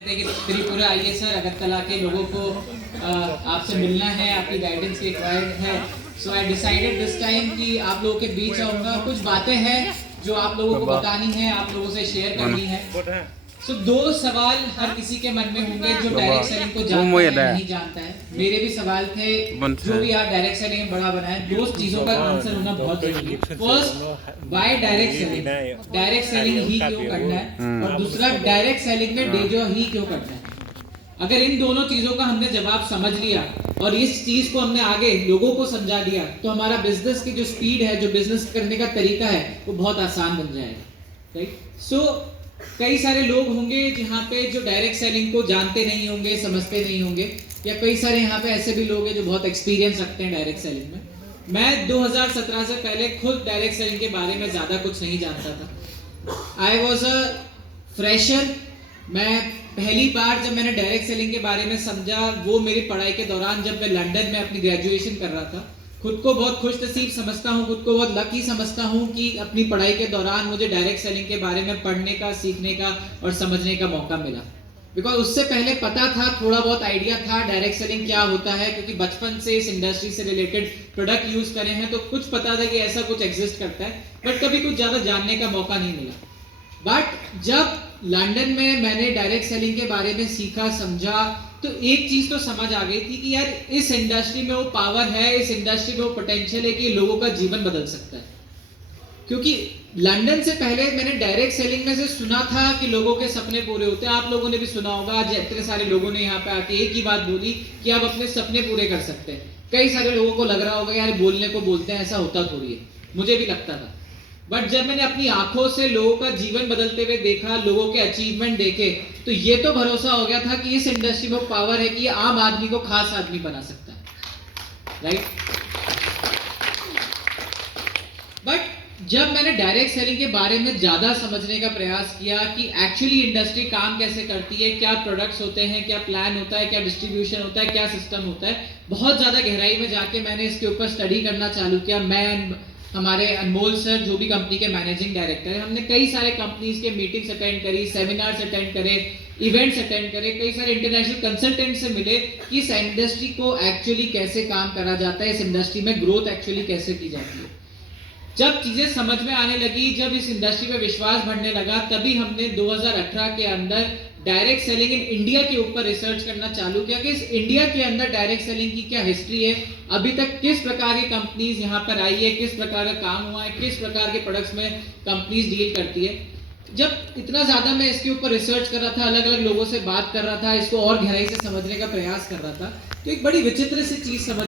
त्रिपुरा आइए सर, अगरतला के लोगों को आपसे मिलना है, आपकी गाइडेंस रिक्वायर्ड है। सो आई डिसाइडेड दिस टाइम कि आप लोगों के बीच आऊँगा। कुछ बातें हैं जो आप लोगों को बतानी है, आप लोगों से शेयर करनी है। सो दो सवाल हर किसी के मन में होंगे जो डायरेक्ट सेलिंग को जानता है नहीं जानता है। मेरे भी सवाल थे, जो भी आप डायरेक्ट सेलिंग में बड़ा बनाए, दो चीजों का आंसर होना बहुत जरूरी है। First, why direct selling, direct selling ही क्यों करना है, और दूसरा डायरेक्ट सेलिंग में डेजो ही क्यों करना है। अगर इन दोनों चीजों का हमने जवाब समझ लिया और इस चीज को हमने आगे लोगों को समझा दिया, तो हमारा बिजनेस की जो स्पीड है, जो बिजनेस करने का तरीका है, वो बहुत आसान बन जाएगा। राइट। सो कई सारे लोग होंगे जहाँ पे जो डायरेक्ट सेलिंग को जानते नहीं होंगे, समझते नहीं होंगे, या कई सारे यहाँ पे ऐसे भी लोग हैं जो बहुत एक्सपीरियंस रखते हैं डायरेक्ट सेलिंग में। मैं 2017 से पहले खुद डायरेक्ट सेलिंग के बारे में ज़्यादा कुछ नहीं जानता था। I was a fresher. मैं पहली बार जब मैंने डायरेक्ट सेलिंग के बारे में समझा, वो मेरी पढ़ाई के दौरान जब मैं लंदन में अपनी ग्रेजुएशन कर रहा था। खुद को बहुत खुश नसीब समझता हूँ, खुद को बहुत लकी समझता हूँ कि अपनी पढ़ाई के दौरान मुझे डायरेक्ट सेलिंग के बारे में पढ़ने का, सीखने का और समझने का मौका मिला। बिकॉज उससे पहले पता था, थोड़ा बहुत आइडिया था डायरेक्ट सेलिंग क्या होता है, क्योंकि बचपन से इस इंडस्ट्री से रिलेटेड प्रोडक्ट यूज करे हैं, तो कुछ पता था कि ऐसा कुछ एग्जिस्ट करता है, बट कभी कुछ ज्यादा जानने का मौका नहीं मिला। बट जब लंदन में मैंने डायरेक्ट सेलिंग के बारे में सीखा, समझा, तो एक चीज तो समझ आ गई थी कि यार इस इंडस्ट्री में वो पावर है, इस इंडस्ट्री में वो पोटेंशियल है कि लोगों का जीवन बदल सकता है। क्योंकि लंदन से पहले मैंने डायरेक्ट सेलिंग में से सुना था कि लोगों के सपने पूरे होते हैं। आप लोगों ने भी सुना होगा, आज इतने सारे लोगों ने यहाँ पे आके एक ही बात बोली कि आप अपने सपने पूरे कर सकते हैं। कई सारे लोगों को लग रहा होगा यार बोलने को बोलते हैं, ऐसा होता थोड़ी है, मुझे भी लगता था। बट जब मैंने अपनी आंखों से लोगों का जीवन बदलते हुए देखा, लोगों के अचीवमेंट देखे, तो ये तो भरोसा हो गया था कि इस इंडस्ट्री में पावर है कि ये आम आदमी को खास आदमी बना सकता है। राइट। बट जब मैंने डायरेक्ट सेलिंग के बारे में ज्यादा समझने का प्रयास किया कि एक्चुअली इंडस्ट्री काम कैसे करती है, क्या प्रोडक्ट्स होते हैं, क्या प्लान होता है, क्या डिस्ट्रीब्यूशन होता है, क्या सिस्टम होता है, बहुत ज्यादा गहराई में जाके मैंने इसके ऊपर स्टडी करना चालू किया। मैं, हमारे अनमोल सर जो भी कंपनी के मैनेजिंग डायरेक्टर है, हमने कई सारे कंपनीज के मीटिंग्स अटेंड करी, सेमिनार्स अटेंड करे, इवेंट्स अटेंड करे, कई सारे इंटरनेशनल कंसल्टेंट से मिले कि इस इंडस्ट्री को एक्चुअली कैसे काम करा जाता है, इस इंडस्ट्री में ग्रोथ एक्चुअली कैसे की जाती है। जब चीजें समझ में आने लगी, जब इस इंडस्ट्री में विश्वास बढ़ने लगा, तभी हमने 2018 के अंदर डायरेक्ट सेलिंग इन इंडिया के ऊपर रिसर्च करना चालू किया कि इस इंडिया के अंदर डायरेक्ट सेलिंग की क्या हिस्ट्री है, अभी तक किस प्रकार की कंपनीज यहाँ पर आई है, किस प्रकार का काम हुआ है, किस प्रकार के प्रोडक्ट्स में कंपनीज डील करती है। जब इतना ज्यादा मैं इसके ऊपर रिसर्च कर रहा था, अलग अलग लोगों से बात कर रहा था, इसको और गहराई से समझने का प्रयास कर रहा था, तो एक बड़ी विचित्र सी चीज समझ